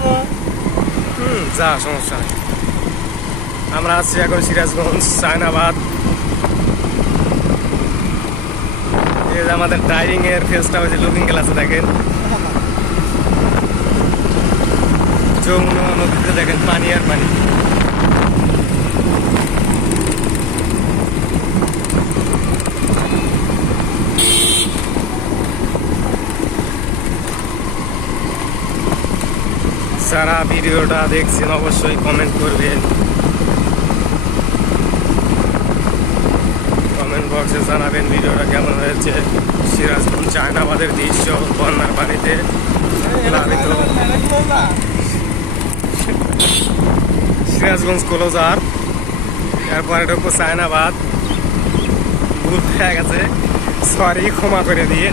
নামো হুম, যা, সমস্যা নেই। আমরা আছি এখন সিরাজগঞ্জ চায়নাবাদ আমাদের ড্রাইভিং এর ফেসটা হয়েছে লুকিং গ্লাসে দেখেন। যমুনা নদীতে দেখেন পানি আর পানি। যারা ভিডিওটা দেখছেন অবশ্যই কমেন্ট করবেন। কমেন্ট বক্সে জানাবেন ভিডিওটা কেমন হয়েছে। সিরাজগঞ্জ, চায়নাবাদের দৃশ্য, বন্যার প্লাবিত। সিরাজগঞ্জ, ক্লোজার। এরপরে ঢুকবো চায়নাবাদ। ভুল হয়ে গেছে। সরি ক্ষমা করে দিয়ে।